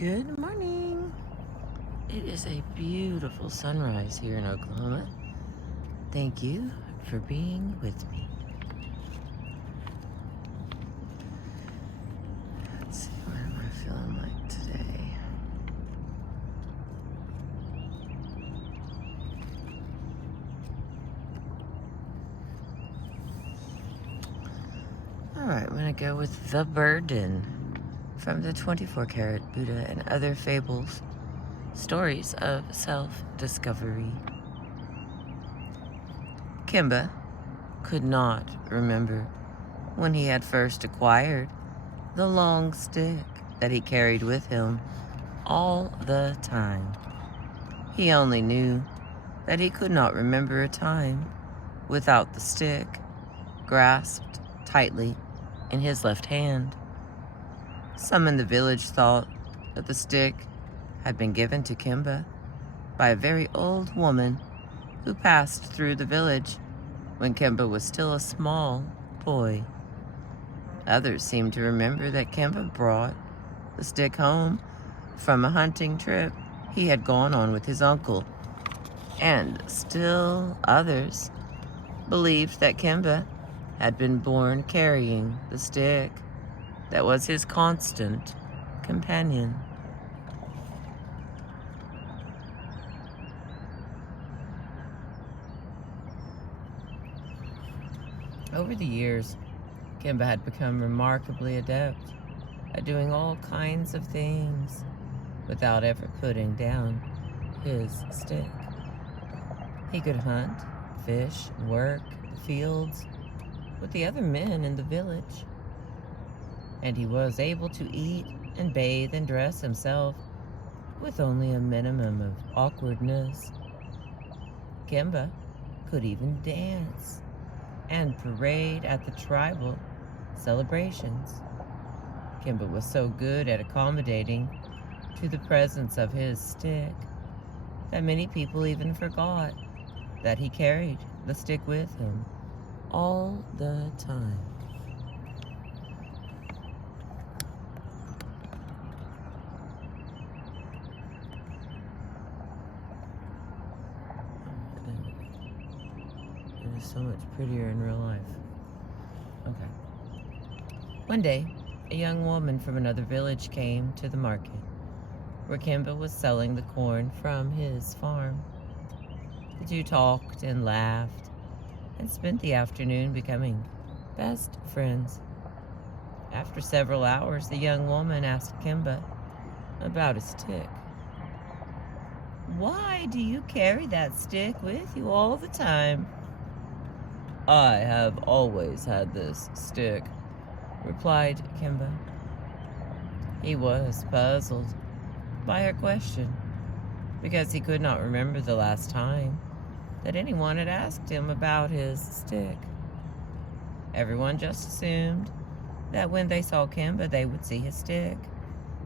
Good morning. It is a beautiful sunrise here in Oklahoma. Thank you for being with me. Let's see, what am I feeling like today? All right, I'm going to go with The Burden from the 24 Karat Buddha and Other Fables, Stories of Self-Discovery. Kimba could not remember when he had first acquired the long stick that he carried with him all the time. He only knew that he could not remember a time without the stick grasped tightly in his left hand. Some in the village thought that the stick had been given to Kimba by a very old woman who passed through the village when Kimba was still a small boy. Others seemed to remember that Kimba brought the stick home from a hunting trip he had gone on with his uncle. And still others believed that Kimba had been born carrying the stick that was his constant companion. Over the years, Kimba had become remarkably adept at doing all kinds of things without ever putting down his stick. He could hunt, fish, work the fields with the other men in the village. And he was able to eat and bathe and dress himself with only a minimum of awkwardness. Kimba could even dance and parade at the tribal celebrations. Kimba was so good at accommodating to the presence of his stick that many people even forgot that he carried the stick with him all the time. It is so much prettier in real life. Okay. One day, a young woman from another village came to the market where Kimba was selling the corn from his farm. The two talked and laughed and spent the afternoon becoming best friends. After several hours, the young woman asked Kimba about his stick. "Why do you carry that stick with you all the time?" "I have always had this stick," replied Kimba. He was puzzled by her question because he could not remember the last time that anyone had asked him about his stick. Everyone just assumed that when they saw Kimba, they would see his stick.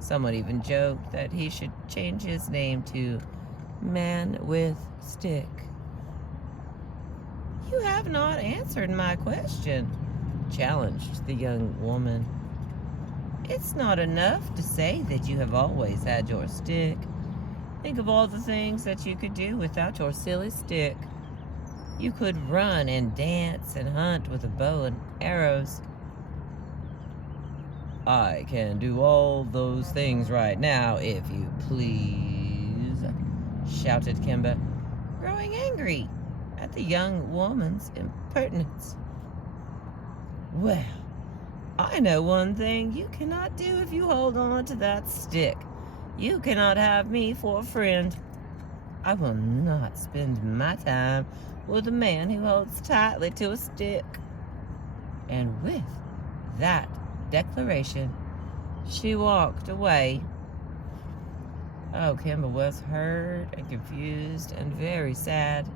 Someone even joked that he should change his name to Man with Stick. "You have not answered my question," challenged the young woman. "It's not enough to say that you have always had your stick. Think of all the things that you could do without your silly stick. You could run and dance and hunt with a bow and arrows." "I can do all those things right now, if you please," shouted Kimba, growing angry at the young woman's impertinence. "Well, I know one thing you cannot do if you hold on to that stick. You cannot have me for a friend. I will not spend my time with a man who holds tightly to a stick." And with that declaration, she walked away. Oh, Kimba was hurt and confused and very sad.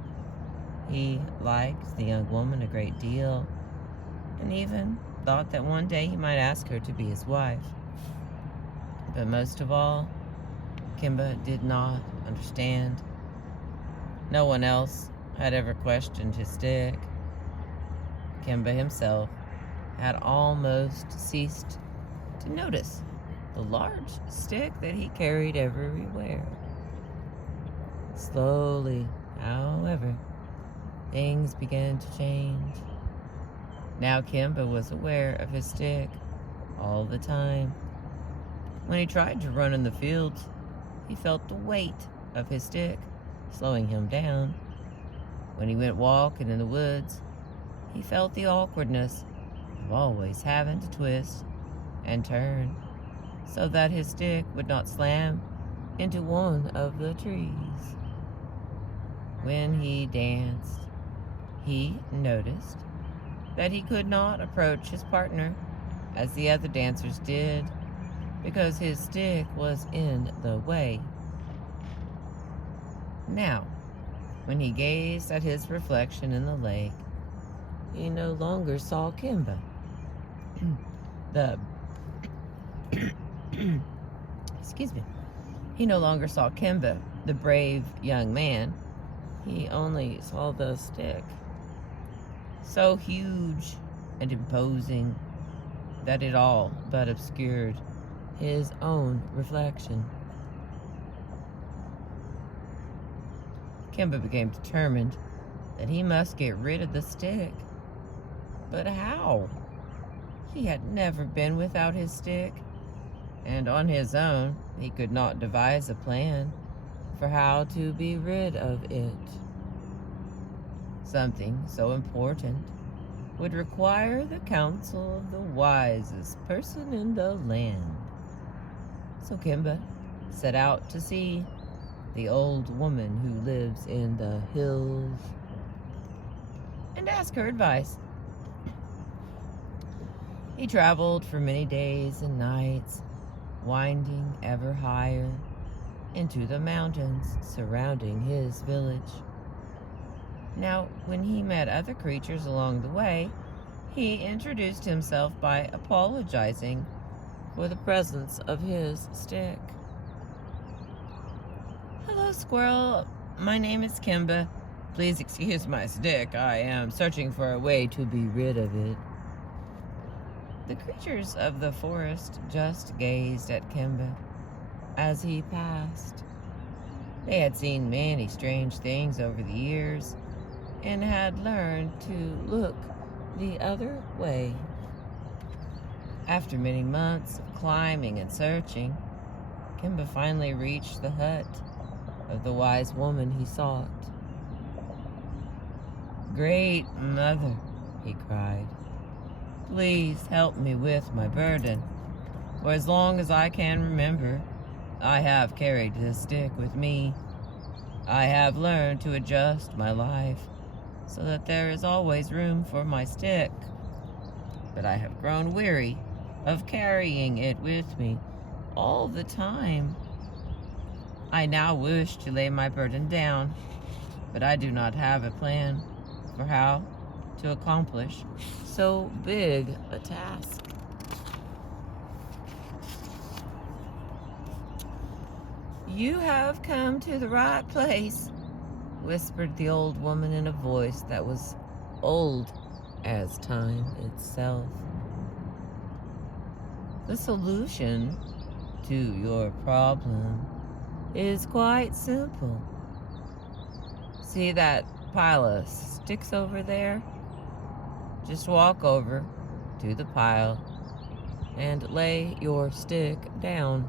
He liked the young woman a great deal and even thought that one day he might ask her to be his wife. But most of all, Kimba did not understand. No one else had ever questioned his stick. Kimba himself had almost ceased to notice the large stick that he carried everywhere. Slowly, however, things began to change. Now Kimba was aware of his stick all the time. When he tried to run in the fields, he felt the weight of his stick slowing him down. When he went walking in the woods, he felt the awkwardness of always having to twist and turn so that his stick would not slam into one of the trees. When he danced, he noticed that he could not approach his partner as the other dancers did because his stick was in the way. Now, when he gazed at his reflection in the lake, he no longer saw Kimba, excuse me. He no longer saw Kimba, the brave young man. He only saw the stick, so huge and imposing that it all but obscured his own reflection. Kimba became determined that he must get rid of the stick. But how? He had never been without his stick, and on his own, he could not devise a plan for how to be rid of it. Something so important would require the counsel of the wisest person in the land. So Kimba set out to see the old woman who lives in the hills and ask her advice. He traveled for many days and nights, winding ever higher into the mountains surrounding his village. Now, when he met other creatures along the way, he introduced himself by apologizing for the presence of his stick. "Hello, squirrel. My name is Kimba. Please excuse my stick. I am searching for a way to be rid of it." The creatures of the forest just gazed at Kimba as he passed. They had seen many strange things over the years and had learned to look the other way. After many months of climbing and searching, Kimba finally reached the hut of the wise woman he sought. "Great Mother," he cried, "please help me with my burden. For as long as I can remember, I have carried this stick with me. I have learned to adjust my life so that there is always room for my stick. But I have grown weary of carrying it with me all the time. I now wish to lay my burden down, but I do not have a plan for how to accomplish so big a task." "You have come to the right place," whispered the old woman in a voice that was old as time itself. "The solution to your problem is quite simple. See that pile of sticks over there? Just walk over to the pile and lay your stick down."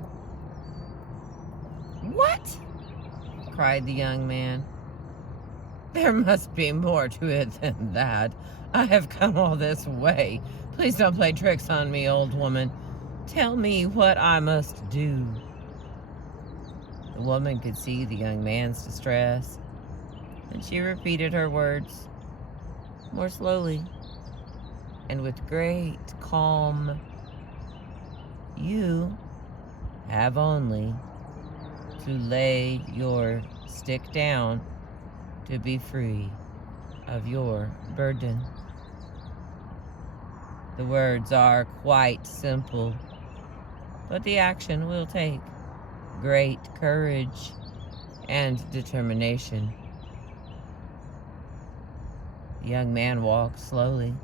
"What?" cried the young man. "There must be more to it than that. I have come all this way. Please don't play tricks on me, old woman. Tell me what I must do." The woman could see the young man's distress, and she repeated her words more slowly and with great calm. "You have only to lay your stick down to be free of your burden." The words are quite simple, but the action will take great courage and determination. The young man walked slowly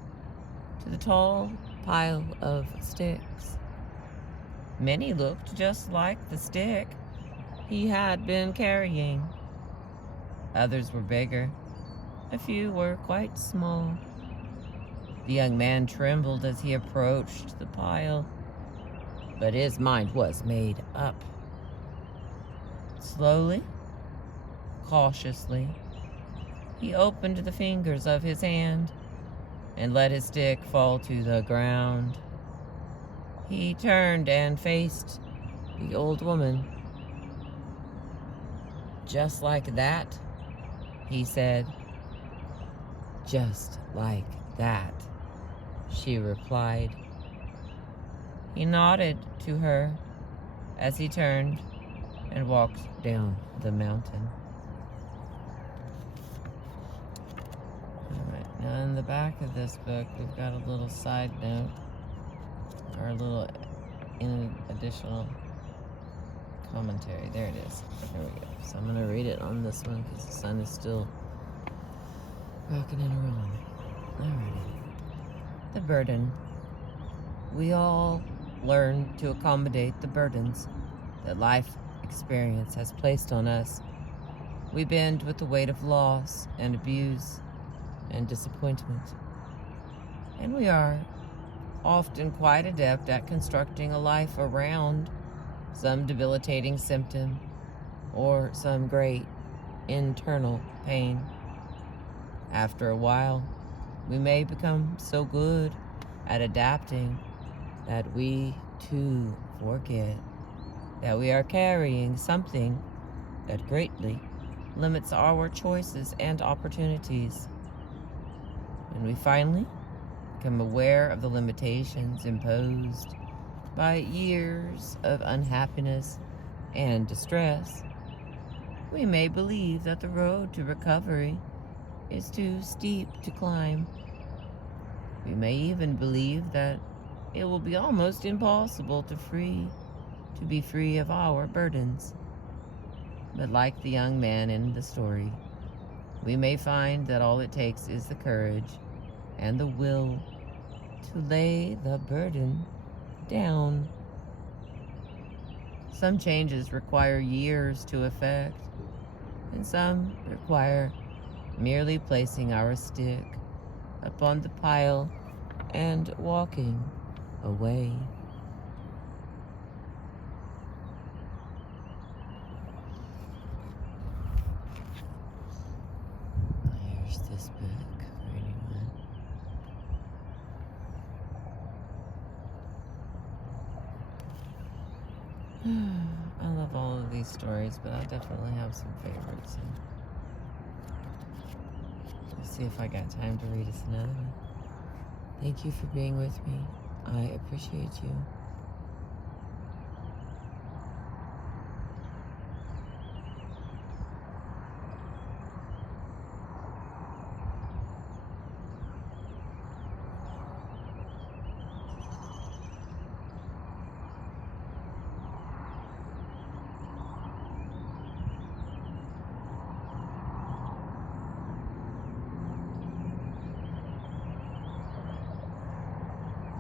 to the tall pile of sticks. Many looked just like the stick he had been carrying. Others were bigger. A few were quite small. The young man trembled as he approached the pile, but his mind was made up. Slowly, cautiously, he opened the fingers of his hand and let his stick fall to the ground. He turned and faced the old woman. "Just like that?" he said. "Just like that," she replied. He nodded to her as he turned and walked down the mountain. All right, now in the back of this book, we've got a little side note, or a little additional commentary. There it is. There we go. So I'm going to read it on this one because the sun is still rocking and rolling. Alrighty. The burden. We all learn to accommodate the burdens that life experience has placed on us. We bend with the weight of loss and abuse and disappointment. And we are often quite adept at constructing a life around some debilitating symptom or some great internal pain. After a while, we may become so good at adapting that we too forget that we are carrying something that greatly limits our choices and opportunities. When we finally become aware of the limitations imposed by years of unhappiness and distress, we may believe that the road to recovery is too steep to climb. We may even believe that it will be almost impossible to be free of our burdens. But like the young man in the story, we may find that all it takes is the courage and the will to lay the burden down. Some changes require years to effect, and some require merely placing our stick upon the pile and walking away. Here's this book for anyone. I love all of these stories, but I definitely have some favorites. Let's see if I got time to read us another one. Thank you for being with me. I appreciate you.